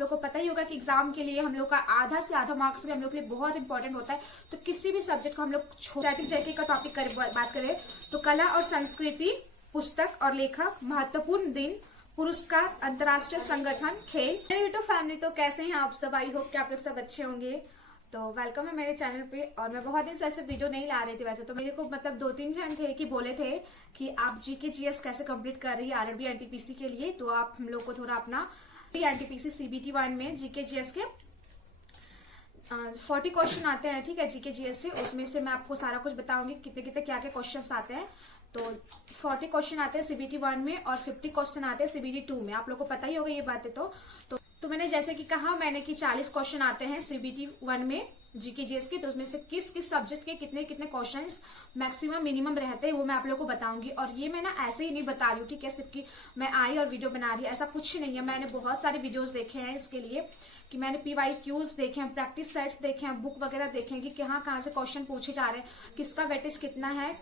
आप लोग को पता ही होगा कि एग्जाम के लिए हम लोग का आधा से आधा मार्क्स भी हम लोग के लिए बहुत इंपॉर्टेंट होता है। तो किसी भी सब्जेक्ट को हम लोग स्टैटिक जीके का टॉपिक बात करें तो कला और संस्कृति, पुस्तक और लेखक, महत्वपूर्ण दिन, पुरस्कार, अंतर्राष्ट्रीय संगठन, खेल। यूट्यूब फैमिली, तो कैसे हैं आप सब? आई होप कि आप लोग सब अच्छे होंगे। तो वेलकम है मेरे चैनल पे। और मैं बहुत दिन से ऐसे वीडियो नहीं ला रही थी। वैसे तो मेरे को मतलब 2-3 जन थे कि बोले थे कि आप जीके जीएस कैसे कंप्लीट कर रही है आरआरबी एनटीपीसी के लिए, तो आप हम लोग को थोड़ा अपना एनटीपीसी सीबीटी 1 में जीके जीएस के 40 क्वेश्चन आते हैं, ठीक है, जीके जीएस से। उसमें से मैं आपको सारा कुछ बताऊंगी कितने कितने क्या क्या क्वेश्चन आते हैं। तो 40 क्वेश्चन आते हैं सीबीटी 1 में और 50 क्वेश्चन आते हैं सीबीटी 2 में। आप लोग को पता ही होगा ये बातें। तो मैंने जैसे कि कहा मैंने कि 40 क्वेश्चन आते हैं सीबीटी 1 में जीके जीएस के। तो उसमें से किस किस सब्जेक्ट के कितने कितने क्वेश्चंस मैक्सिमम मिनिमम रहते हैं वो मैं आप लोगों को बताऊंगी। और ये मैं ना ऐसे ही नहीं बता रही हूँ, ठीक है, सिर्फ कि मैं आई और वीडियो बना रही है, ऐसा कुछ नहीं है। मैंने बहुत सारे वीडियोस देखे हैं इसके लिए, कि मैंने PYQs देखे हैं, प्रैक्टिस सेट्स देखे हैं, बुक वगैरह देखे हैं कि कहाँ से क्वेश्चन पूछे जा रहे हैं, किसका वेटेज कितना है,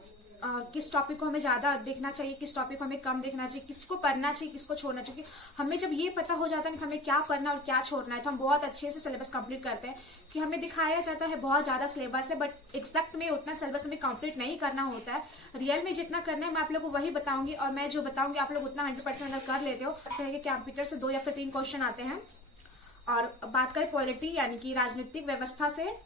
किस टॉपिक को हमें ज्यादा देखना चाहिए, किस टॉपिक को हमें कम देखना चाहिए, किसको पढ़ना चाहिए, किसको छोड़ना चाहिए। हमें जब ये पता हो जाता है कि हमें क्या पढ़ना और क्या छोड़ना है, तो हम बहुत अच्छे से सिलेबस कंप्लीट करते हैं। कि हमें दिखाया जाता है बहुत ज्यादा सिलेबस है, बट एक्जैक्ट में उतना सिलेबस हमें कंप्लीट नहीं करना होता है। रियल में जितना करना है मैं आप लोग को वही बताऊंगी, और मैं जो बताऊंगी आप लोग उतना 100% अगर कर लेते हो। कंप्यूटर से 2 या फिर 3 क्वेश्चन आते हैं। और बात करें पॉलिटी यानी कि राजनीतिक व्यवस्था से,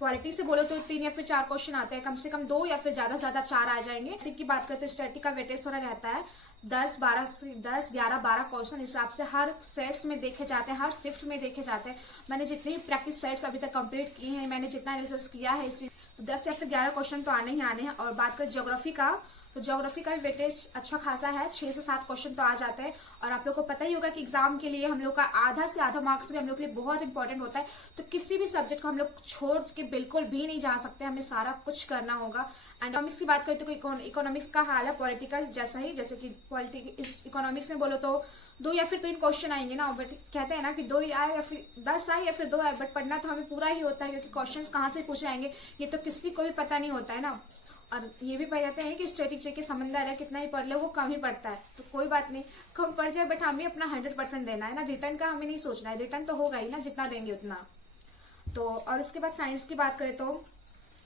पॉलिटी से बोलो तो 3 या फिर 4 क्वेश्चन आते हैं, कम से कम 2 या फिर ज्यादा 4 आ जाएंगे। स्टैटिक की बात करें तो स्टैटिक का वेटेज थोड़ा रहता है 10, 11, 12 क्वेश्चन हिसाब से हर सेट्स में देखे जाते हैं, हर शिफ्ट में देखे जाते हैं। मैंने जितने भी प्रैक्टिस सेट्स अभी तक कंप्लीट किए हैं, मैंने जितना एनालिसिस किया है, इसी 10 या फिर 11 क्वेश्चन तो आने ही आने हैं। और बात करें ज्योग्राफी का, तो ज्योग्राफी का वेटेज अच्छा खासा है, 6 से 7 क्वेश्चन तो आ जाते हैं। और आप लोग को पता ही होगा कि एग्जाम के लिए हम लोग का आधा से आधा मार्क्स भी हम लोग के लिए बहुत इंपॉर्टेंट होता है। तो किसी भी सब्जेक्ट को हम लोग छोड़ के बिल्कुल भी नहीं जा सकते, हमें सारा कुछ करना होगा। एंड इकोनॉमिक्स की बात करें तो इकोनॉमिक्स का हाल है पॉलिटिकल जैसा ही, जैसे कि इकोनॉमिक्स में बोलो तो 2 या फिर 3 क्वेश्चन आएंगे ना, बट कहते हैं ना कि 2 आए या फिर 10 आए या फिर 2 आए, बट पढ़ना तो हमें पूरा ही होता है, क्योंकि क्वेश्चन कहाँ से पूछे आएंगे ये तो किसी को भी पता नहीं होता है ना। और ये भी पढ़ जाते हैं कि स्टैटिक जीके समंदर है, कितना ही पढ़ ले वो कम ही पड़ता है। तो कोई बात नहीं, कम पड़ जाए, बट हमें अपना 100% देना है ना। रिटर्न का हमें नहीं सोचना है, रिटर्न तो होगा ही ना, जितना देंगे उतना। तो और उसके बाद साइंस की बात करें तो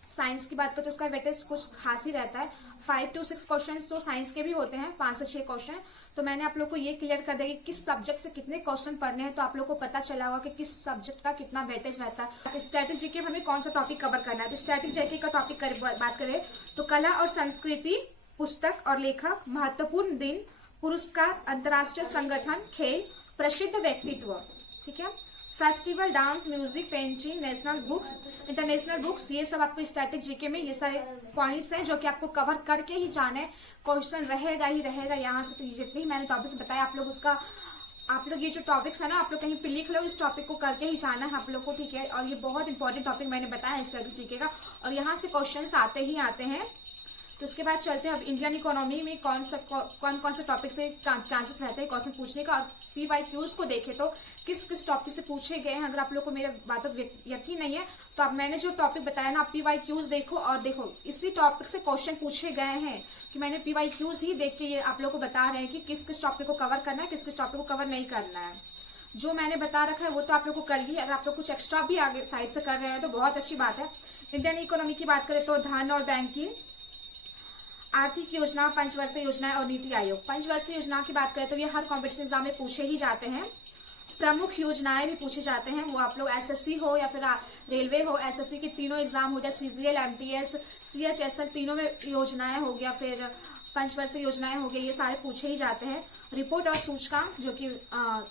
उसका वेटेज कुछ खास ही रहता है। 5 to 6 क्वेश्चन तो साइंस के भी होते हैं, 5 से 6 क्वेश्चन। तो मैंने आप लोग को ये क्लियर कर दिया कि किस सब्जेक्ट से कितने क्वेश्चन पढ़ने हैं, तो आप लोग को पता चला होगा कि किस सब्जेक्ट का कितना वेटेज रहता है। स्टैटिक जीके में हमें कौन सा टॉपिक कवर करना है, तो स्टैटिक जीके का टॉपिक बात करें तो कला और संस्कृति, पुस्तक और लेखक, महत्वपूर्ण दिन, पुरस्कार, अंतर्राष्ट्रीय संगठन, खेल, प्रसिद्ध व्यक्तित्व, ठीक है, festival, dance, music, painting, national books, international books. ये सब आपको स्टैटिक जीके में ये सारे पॉइंट्स हैं जो कि आपको कवर करके ही जाना है। क्वेश्चन रहेगा ही रहेगा यहाँ से। तो ये जितने ही मैंने टॉपिक्स बताया आप लोग ये जो टॉपिक्स है ना, आप लोग कहीं पे लिख लो, इस टॉपिक को करके ही जाना है आप लोग को, ठीक है। और ये बहुत इंपॉर्टेंट टॉपिक मैंने बताया है स्टैटिक जीके का, और यहाँ से क्वेश्चन आते ही आते हैं। तो उसके बाद चलते हैं अब इंडियन इकोनॉमी में कौन से टॉपिक से चांसेस रहते हैं क्वेश्चन पूछने का। और PYQs को देखे तो किस किस टॉपिक से पूछे गए हैं। अगर आप लोग को मेरे बातों यकीन नहीं है तो अब मैंने जो टॉपिक बताया ना, आप PYQs देखो, और देखो इसी टॉपिक से क्वेश्चन पूछे गए हैं। कि मैंने PYQs ही देख के ये आप लोग को बता रहे हैं कि किस किस टॉपिक को कवर करना है, किस किस टॉपिक को कवर नहीं करना है। जो मैंने बता रखा है वो तो आप लोग को कर ही। अगर आप लोग कुछ एक्स्ट्रा भी आगे साइड से कर रहे हैं तो बहुत अच्छी बात है। इंडियन इकोनॉमी की बात करें तो धन और बैंकिंग, आर्थिक योजना, पंचवर्षीय योजना और नीति आयोग। पंचवर्षीय योजना की बात करें तो ये हर कॉम्पिटिशन एग्जाम में पूछे ही जाते हैं। प्रमुख योजनाएं भी पूछे जाते हैं, वो आप लोग SSC हो या फिर रेलवे हो, SSC के तीनों एग्जाम हो जाए, CGL, MTS, CHSL, तीनों में योजनाएं हो गया, फिर पंचवर्षीय योजनाएं हो गई, ये सारे पूछे ही जाते हैं। रिपोर्ट और सूचकांक, जो कि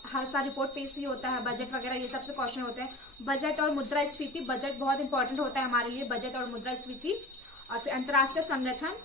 हर साल रिपोर्ट पेश ही होता है, बजट वगैरह ये सबसे क्वेश्चन होते हैं। बजट और मुद्रास्फीति, बजट बहुत इंपॉर्टेंट होता है हमारे लिए, बजट और मुद्रास्फीति। और फिर अंतर्राष्ट्रीय संगठन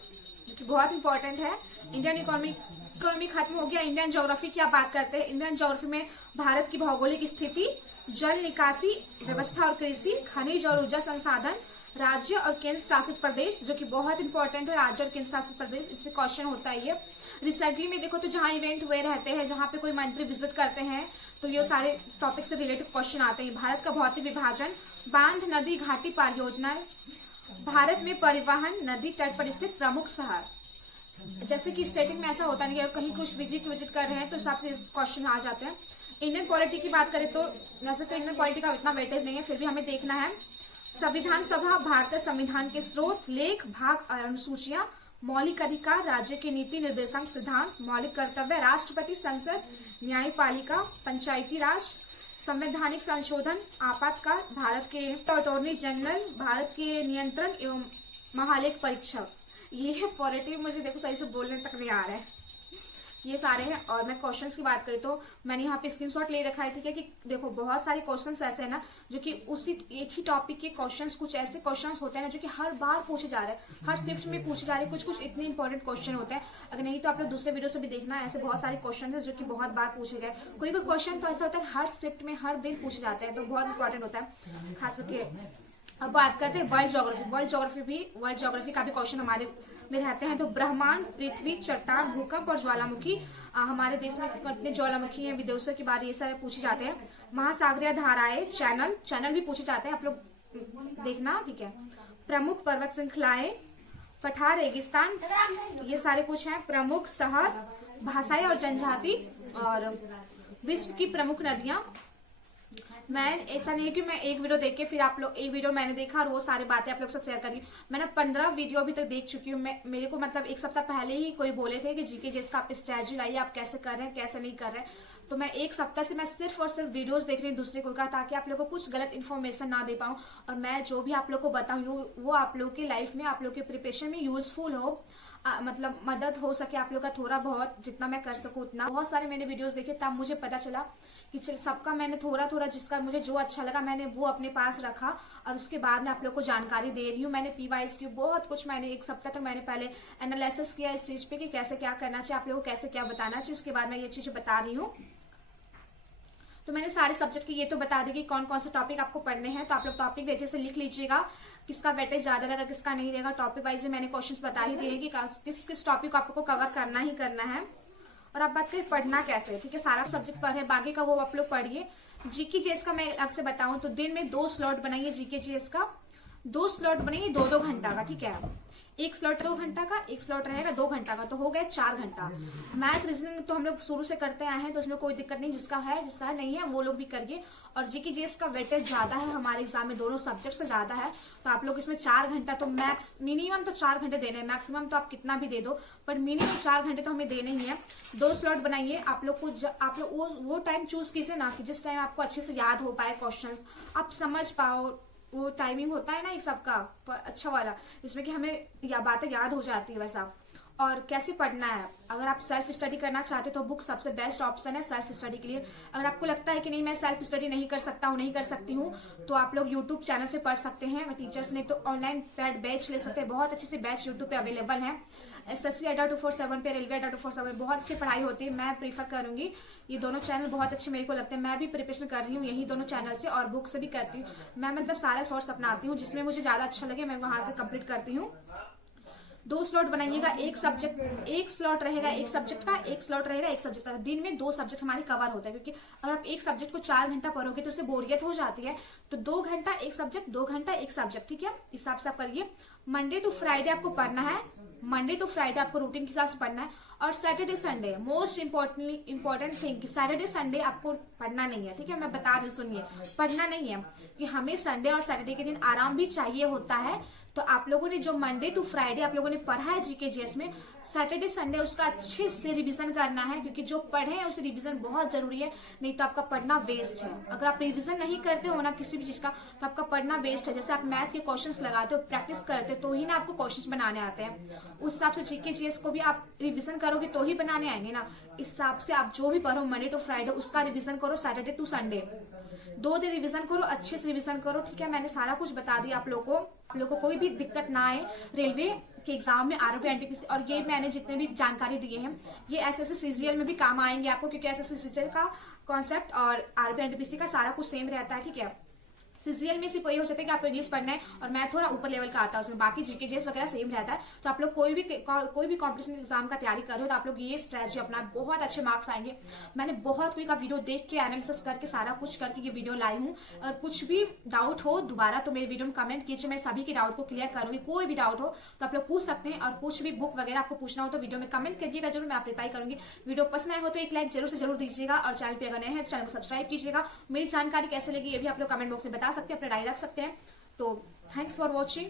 जो कि बहुत इंपॉर्टेंट है। इंडियन इकोनॉमी खत्म हो गया। इंडियन ज्योग्राफी की आप बात करते हैं। इंडियन ज्योग्राफी में भारत की भौगोलिक स्थिति, जल निकासी व्यवस्था और कृषि, खनिज और ऊर्जा संसाधन, राज्य और केंद्र शासित प्रदेश, जो कि बहुत इंपॉर्टेंट है, राज्य और केंद्र शासित प्रदेश, इससे क्वेश्चन होता है ये। रिसेंटली में देखो तो जहाँ इवेंट हुए रहते हैं, जहाँ पे कोई मंत्री विजिट करते हैं, तो ये सारे टॉपिक से रिलेटेड क्वेश्चन आते हैं। भारत का भौतिक विभाजन, बांध, नदी, घाटी परियोजनाएं, भारत में परिवहन, नदी तट पर स्थित प्रमुख शहर। जैसे कि स्टेटिंग में ऐसा होता नहीं है, कहीं कुछ विजिट कर रहे हैं तो हिसाब से क्वेश्चन आ जाते हैं। इंडियन पॉलिटी की बात करें तो वैसे तो इंडियन पॉलिटी का इतना वेटेज नहीं है, फिर भी हमें देखना है। संविधान सभा, भारतीय संविधान के स्रोत, लेख, भाग, अनुसूचियां, मौलिक अधिकार, राज्य की नीति निर्देशांक सिद्धांत, मौलिक कर्तव्य, राष्ट्रपति, संसद, न्यायपालिका, पंचायती राज, संवैधानिक संशोधन, आपातकाल, भारत के अटॉर्नी जनरल, भारत के नियंत्रण एवं महालेख परीक्षक। ये है पॉलिटी, मुझे देखो सही से बोलने तक नहीं आ रहा है, ये सारे हैं। और मैं क्वेश्चंस की बात करें तो मैंने यहाँ पे स्क्रीनशॉट ले रखा है, ठीक है, कि देखो बहुत सारे क्वेश्चंस ऐसे हैं ना जो कि उसी एक ही टॉपिक के क्वेश्चंस, कुछ ऐसे क्वेश्चंस होते हैं ना जो कि हर बार पूछे जा रहे हैं, हर शिफ्ट में पूछे जा रहे हैं, कुछ कुछ इतने इंपॉर्टेंट क्वेश्चन होते हैं। अगर नहीं तो आप लोग दूसरे वीडियो से भी देखना है, ऐसे बहुत सारे क्वेश्चन है जो कि बहुत बार पूछे गए। कोई कोई क्वेश्चन तो ऐसा होता है हर शिफ्ट में हर दिन पूछे जाते हैं, तो बहुत इंपॉर्टेंट होता है खास करके। अब बात करते हैं वर्ल्ड ज्योग्राफी। वर्ल्ड ज्योग्राफी का भी क्वेश्चन हमारे में रहते हैं। तो ब्रह्मांड, पृथ्वी, चट्टान, भूकंप और ज्वालामुखी, हमारे देश में कितने ज्वालामुखी हैं, विदेशों के बारे, ये सारे पूछे जाते हैं। महासागरीय धाराएं, चैनल भी पूछे जाते हैं, आप लोग देखना, ठीक है। प्रमुख पर्वत श्रृंखलाएं, पठार, रेगिस्तान, ये सारे कुछ हैं। प्रमुख शहर, भाषाएं और जनजाति, और विश्व की प्रमुख नदियां। मैं ऐसा नहीं है कि मैं एक वीडियो देख के फिर आप लोग, एक वीडियो मैंने देखा और वो सारी बातें आप लोग से शेयर करी। मैंने 15 वीडियो अभी तक देख चुकी हूँ। मेरे को मतलब एक सप्ताह पहले ही कोई बोले थे कि जीके जिसका आप स्ट्रेटजी लाइए, आप कैसे कर रहे हैं कैसे नहीं कर रहे हैं। तो मैं एक सप्ताह से मैं सिर्फ और सिर्फ वीडियोस देख रही हूँ दूसरे को का, ताकि आप लोग को कुछ गलत इन्फॉर्मेशन ना दे पाऊँ, और मैं जो भी आप लोग को बताऊँ वो आप लोग की लाइफ में, आप लोग के प्रिपरेशन में यूजफुल हो, मतलब मदद हो सके आप लोग का, थोड़ा बहुत जितना मैं कर सकूं उतना। बहुत सारे मैंने वीडियोस देखे, तब मुझे पता चला कि सबका मैंने थोड़ा थोड़ा, जिसका मुझे जो अच्छा लगा मैंने वो अपने पास रखा, और उसके बाद मैं आप लोग को जानकारी दे रही हूँ। मैंने PYQ बहुत कुछ, मैंने एक सप्ताह तक मैंने पहले एनालिसिस किया इस चीज पे कि कैसे क्या करना चाहिए, आप लोग को कैसे क्या बताना चाहिए, उसके बाद मैं ये चीजें बता रही हूँ। तो मैंने सारे सब्जेक्ट की ये तो बता दी कि कौन कौन से टॉपिक आपको पढ़ने हैं। तो आप लोग टॉपिक वजह से लिख लीजिएगा, किसका वेटेज ज्यादा रहेगा किसका नहीं रहेगा। टॉपिक वाइज में मैंने क्वेश्चंस बता ही दिए कि किस किस टॉपिक को आपको कवर करना ही करना है। और आप बात करें पढ़ना कैसे, ठीक है, सारा सब्जेक्ट पढ़े, बाकी का वो आप लोग पढ़िए। जीके जीएस का मैं आपसे बताऊं तो दिन में 2 स्लॉट बनाइए, जीके जीएस का 2 स्लॉट बनाइए, 2-2 घंटा का, ठीक है। एक स्लॉट 2 घंटा का, एक स्लॉट रहेगा 2 घंटा का, तो हो गया 4 घंटा। मैथ रीजनिंग तो हम लोग शुरू से करते आए हैं, तो उसमें कोई दिक्कत नहीं, जिसका है नहीं है वो लोग भी करिए। और जीके जीएस का वेटेज ज्यादा है हमारे एग्जाम में, दोनों सब्जेक्ट से ज्यादा है, तो आप लोग इसमें 4 घंटा तो मिनिमम तो 4 घंटे देने हैं, मैक्सिमम तो आप कितना भी दे दो, पर मिनिमम 4 घंटे तो हमें देने ही है। 2 स्लॉट बनाइए। आप लोग को आप लोग वो टाइम चूज कीजिए ना कि जिस टाइम आपको अच्छे से याद हो पाए क्वेश्चन, आप समझ पाओ। वो टाइमिंग होता है ना एक सबका अच्छा वाला, जिसमें कि हमें बातें याद हो जाती है वैसा। और कैसे पढ़ना है, अगर आप सेल्फ स्टडी करना चाहते हो तो बुक सबसे बेस्ट ऑप्शन है सेल्फ स्टडी के लिए। अगर आपको लगता है कि नहीं मैं सेल्फ स्टडी नहीं कर सकता हूँ, नहीं कर सकती हूँ, तो आप लोग यूट्यूब चैनल से पढ़ सकते हैं। टीचर्स ने तो ऑनलाइन बैच ले सकते हैं, बहुत अच्छे से बैच यूट्यूब पे अवेलेबल है। SSC अड्डा 247 पे, रेलवे अड्डा 247 बहुत अच्छी पढ़ाई होती है, मैं प्रीफर करूंगी। ये दोनों चैनल बहुत अच्छे मेरे को लगते हैं, मैं भी प्रिपरेशन कर रही हूँ यही दोनों चैनल से, और बुक से भी करती हूँ मैं, मतलब सारा सोर्स अपनाती हूँ, जिसमें मुझे ज्यादा अच्छा लगे मैं वहां से कंप्लीट करती हूँ। 2 स्लॉट बनाइएगा, एक स्लॉट रहेगा एक सब्जेक्ट का, एक स्लॉट रहेगा एक सब्जेक्ट का। दिन में 2 सब्जेक्ट हमारे कवर होता है, क्योंकि अगर आप एक सब्जेक्ट को 4 घंटा पढ़ोगे तो उससे बोरियत हो जाती है। तो 2 घंटा एक सब्जेक्ट, 2 घंटा एक सब्जेक्ट, ठीक है, इस हिसाब से आप करिए। मंडे टू फ्राइडे आपको पढ़ना है, मंडे टू फ्राइडे आपको रूटीन के हिसाब से पढ़ना है। और Saturday Sunday most important thing कि सैटरडे संडे आपको पढ़ना नहीं है, ठीक है, मैं बता रही, सुनिए, पढ़ना नहीं है कि हमें संडे और सैटरडे के दिन आराम भी चाहिए होता है। तो आप लोगों ने जो मंडे टू फ्राइडे आप लोगों ने पढ़ा है जीके जीएस में, सैटरडे संडे उसका अच्छे से रिवीजन करना है, क्योंकि जो पढ़े हैं उसे रिवीजन बहुत जरूरी है, नहीं तो आपका पढ़ना वेस्ट है। अगर आप रिवीजन नहीं करते हो ना किसी भी चीज का, तो आपका पढ़ना वेस्ट है। जैसे आप मैथ के क्वेश्चंस लगाते हो, प्रैक्टिस करते हो, तो ही ना आपको क्वेश्चंस बनाने आते हैं। उस हिसाब से जीके जीएस को भी आप रिविजन करोगे तो ही बनाने आएंगे ना। इस हिसाब से आप जो भी पढ़ो मंडे टू फ्राइडे उसका रिविजन करो, सैटरडे टू संडे 2 दिन रिवीजन करो, अच्छे से रिवीजन करो, ठीक है। मैंने सारा कुछ बता दिया आप लोगों को कोई भी दिक्कत ना आए रेलवे के एग्जाम में, आरओबी एनटीपीसी, और ये मैंने जितने भी जानकारी दिए हैं ये एसएससी सीजीएल में भी काम आएंगे आपको, क्योंकि एसएससी सीजीएल का कॉन्सेप्ट और आरओबी एनटीपीसी का सारा कुछ सेम रहता है, ठीक है। सीजीएल में सिर्फ वही हो जाता है कि आपको इंग्लिश पढ़ना है और मैं थोड़ा ऊपर लेवल का आता है उसमें, बाकी जीके जीएस वगैरह सेम रहता है। तो आप लोग कोई भी कॉम्पिटिशन एग्जाम का तैयारी कर रहे हो तो आप लोग ये स्ट्रेटजी अपना, बहुत अच्छे मार्क्स आएंगे। मैंने बहुत कोई का वीडियो देख के एनालिसिस करके सारा कुछ करके ये वीडियो लाई हूँ। और कुछ भी डाउट हो दोबारा तो मेरे वीडियो में कमेंट कीजिए, मैं सभी के डाउट को क्लियर करूंगी। कोई भी डाउट हो तो आप लोग पूछ सकते हैं, और कुछ भी बुक वगैरह आपको पूछना हो तो वीडियो में कमेंट करिएगा, जरूर मैं आप रिप्लाई करूंगी। वीडियो पसंद आए हो तो एक लाइक जरूर से जरूर दीजिएगा, और चैनल पे अगर नए हैं तो चैनल को सब्सक्राइब कीजिएगा। मेरी जानकारी कैसे लगी ये भी आप लोग कमेंट बॉक्स में बता सकते हैं, अपने राय रख सकते हैं। तो थैंक्स फॉर वॉचिंग।